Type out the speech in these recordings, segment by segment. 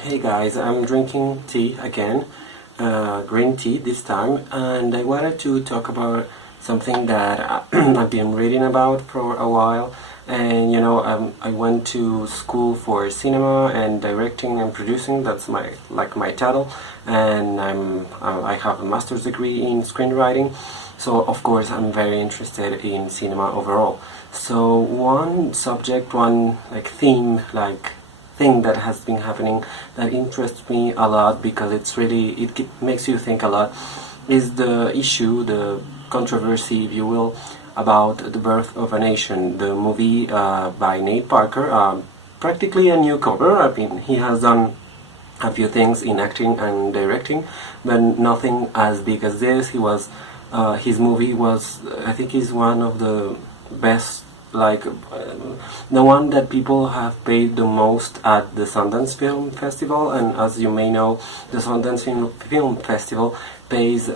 Hey guys, I'm drinking tea again, green tea this time, and I wanted to talk about something that I've been reading about for a while. And I went to school for cinema and directing and producing. That's my title, and I have a master's degree in screenwriting. So of course I'm very interested in cinema overall. So one subject, one theme, thing that has been happening that interests me a lot because it makes you think a lot is the issue, the controversy, if you will, about The Birth of a Nation, the movie by Nate Parker, practically a newcomer. I mean, he has done a few things in acting and directing, but nothing as big as this. His movie was, I think, is one of the best, the one that people have paid the most at the Sundance Film Festival. And as you may know, the Sundance Film Festival pays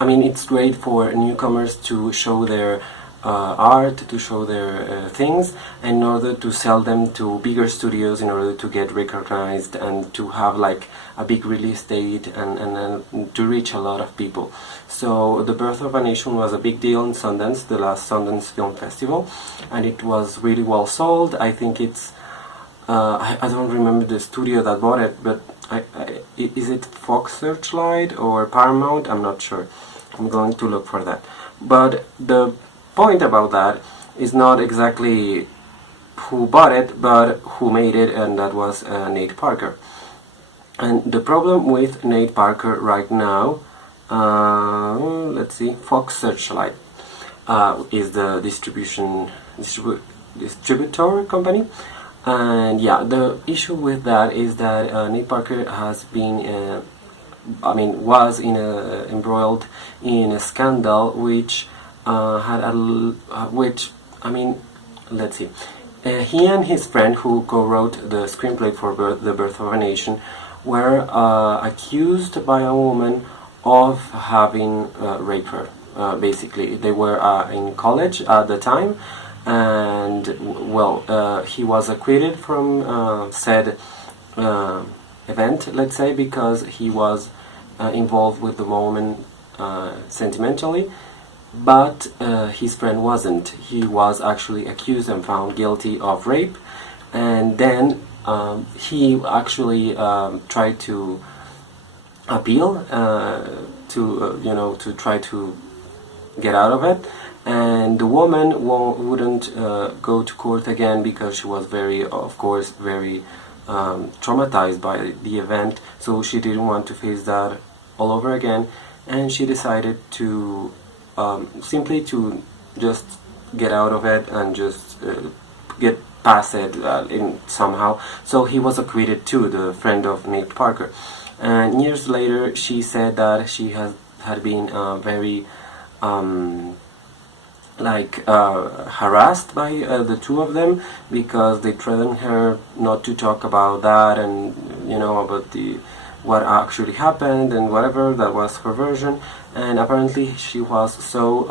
it's great for newcomers to show their art, to show their things, in order to sell them to bigger studios, in order to get recognized and to have a big release date and to reach a lot of people. So The Birth of a Nation was a big deal in Sundance, the last Sundance Film Festival, and it was really well sold. I think it's I don't remember the studio that bought it, but is it Fox Searchlight or Paramount? I'm not sure. I'm going to look for that. But the point about that is not exactly who bought it, but who made it, and that was Nate Parker. And the problem with Nate Parker right now, let's see, Fox Searchlight is the distributor company. And yeah, the issue with that is that Nate Parker has been, was embroiled in a scandal which let's see. He and his friend, who co-wrote the screenplay for The Birth of a Nation, were accused by a woman of having raped her. Basically, they were in college at the time, and he was acquitted from said event, let's say, because he was involved with the woman sentimentally, but his friend wasn't. He was actually accused and found guilty of rape, and then he actually tried to appeal to try to get out of it, and the woman wouldn't go to court again because she was very traumatized by the event, so she didn't want to face that all over again, and she decided to simply to just get out of it and just get past it in somehow. So he was acquitted too, the friend of Nate Parker. And years later, she said that she had been very harassed by the two of them, because they threatened her not to talk about that, and about what actually happened and whatever. That was her version, and apparently she was so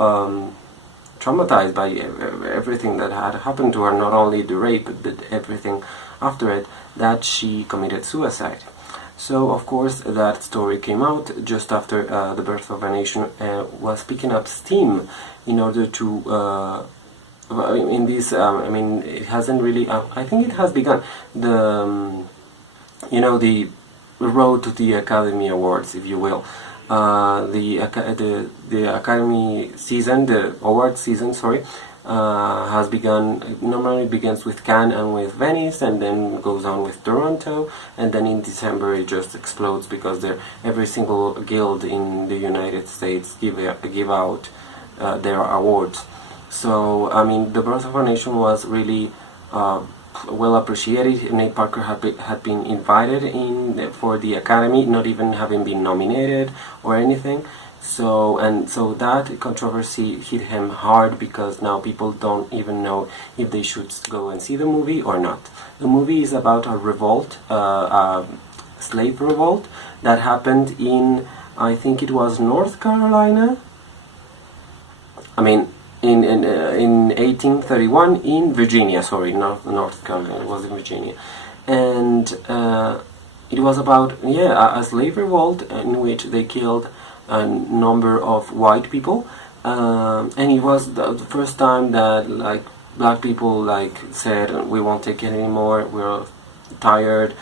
traumatized by everything that had happened to her, not only the rape but everything after it, that she committed suicide. So of course that story came out just after The Birth of a Nation was picking up steam in order to it hasn't really I think it has begun the the road to the Academy Awards, if you will. The Academy season, the award season, sorry, has begun. Normally begins with Cannes and with Venice, and then goes on with Toronto, and then in December it just explodes because every single guild in the United States give out their awards. So The Birth of a Nation was really well appreciated. Nate Parker had been invited in for the Academy, not even having been nominated or anything. So that controversy hit him hard, because now people don't even know if they should go and see the movie or not. The movie is about a revolt, a slave revolt that happened in, I think it was North Carolina. In 1831 in Virginia. Sorry, not North Carolina. It was in Virginia. and it was about a slave revolt in which they killed a number of white people, and it was the first time that like black people like said we won't take it anymore, we're tired.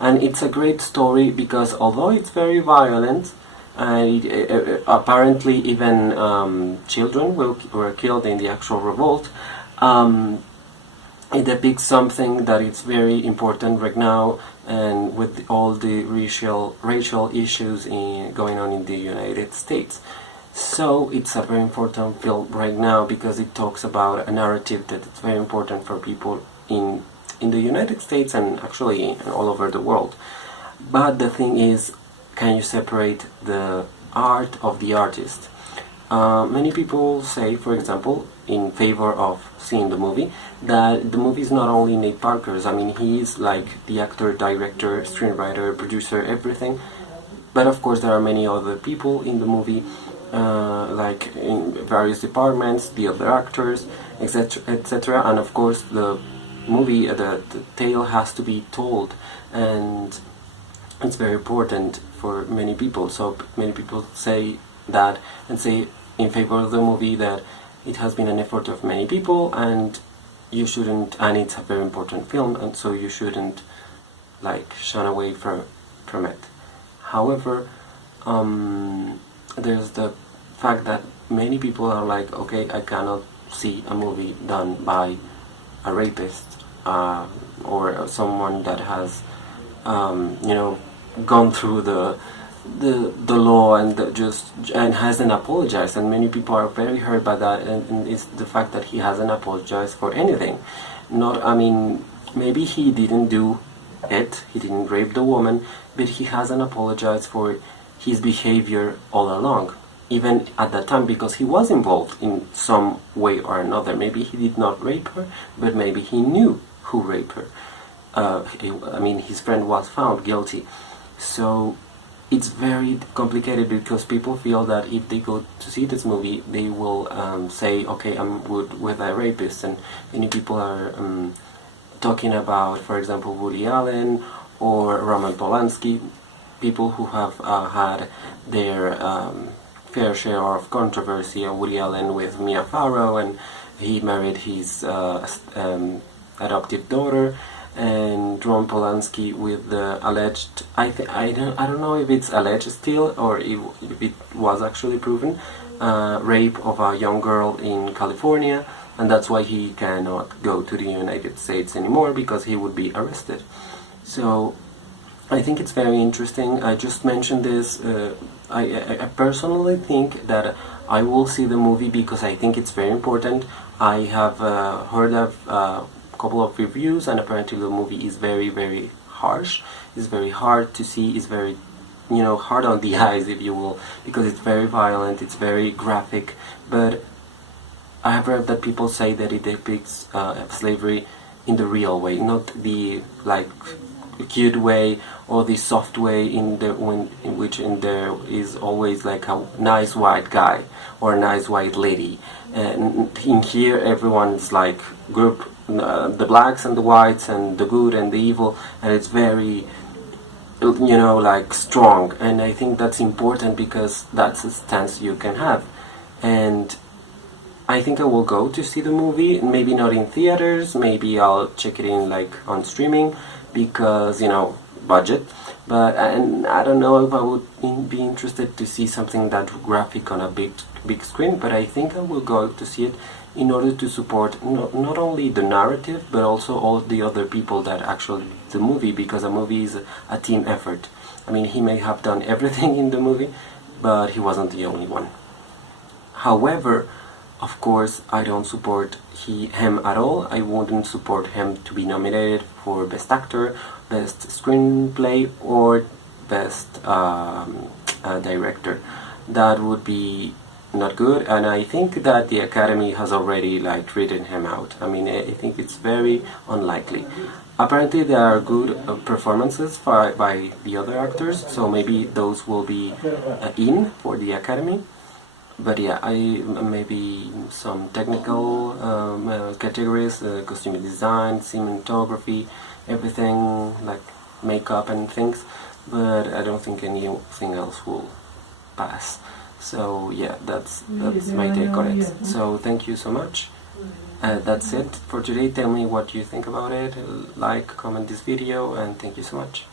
And it's a great story because although it's very violent, and apparently even children were killed in the actual revolt, it depicts something that is very important right now, and with all the racial issues going on in the United States. So it's a very important film right now because it talks about a narrative that is very important for people in the United States and actually all over the world. But the thing is, can you separate the art of the artist? Many people say, for example, in favor of seeing the movie, that the movie is not only Nate Parker's. I mean, he is like the actor, director, screenwriter, producer, everything. But of course there are many other people in the movie, like in various departments, the other actors, etc., etc. And of course the movie, the tale has to be told, and it's very important for many people. So many people say that and say in favor of the movie that it has been an effort of many people, and you shouldn't, and it's a very important film, and so you shouldn't like shun away from it. However, there's the fact that many people are like, okay, I cannot see a movie done by a rapist, or someone that has gone through the law and and hasn't apologized. And many people are very hurt by that, and it's the fact that he hasn't apologized for anything. Not, I mean, maybe he didn't do it, he didn't rape the woman, but he hasn't apologized for his behavior all along, even at that time, because he was involved in some way or another. Maybe he did not rape her, but maybe he knew who raped her. I mean, his friend was found guilty. So it's very complicated because people feel that if they go to see this movie, they will say, okay, I'm with a rapist. And many people are talking about, for example, Woody Allen or Roman Polanski, people who have had their fair share of controversy. Woody Allen with Mia Farrow, and he married his adoptive daughter, and Roman Polanski with the alleged, I don't know if it's alleged still or if it was actually proven, rape of a young girl in California, and that's why he cannot go to the United States anymore, because he would be arrested. So I think it's very interesting. I just mentioned this. I personally think that I will see the movie because I think it's very important. I have heard of a couple of reviews, and apparently the movie is very, very harsh. It's very hard to see. It's very, hard on the eyes, if you will, because it's very violent. It's very graphic. But I have heard that people say that it depicts slavery in the real way, not the cute way or the soft way in which there is always like a nice white guy or a nice white lady. And in here everyone's like group, the blacks and the whites and the good and the evil, and it's very strong. And I think that's important because that's a stance you can have. And I think I will go to see the movie, maybe not in theaters, maybe I'll check it in on streaming, because budget. But and I don't know if I would be interested to see something that graphic on a big screen, but I think I will go to see it in order to support not only the narrative but also all the other people that actually did the movie, because a movie is a team effort. I mean, he may have done everything in the movie, but he wasn't the only one. However, of course, I don't support him at all. I wouldn't support him to be nominated for Best Actor, Best Screenplay, or Best Director. That would be not good, and I think that the Academy has already written him out. I mean, I think it's very unlikely. Apparently there are good performances by the other actors, so maybe those will be in for the Academy. But yeah, maybe some technical categories, costume design, cinematography, everything, like makeup and things, but I don't think anything else will pass. So yeah, that's my take on it. So thank you so much. That's it for today. Tell me what you think about it. Like, comment this video, and thank you so much.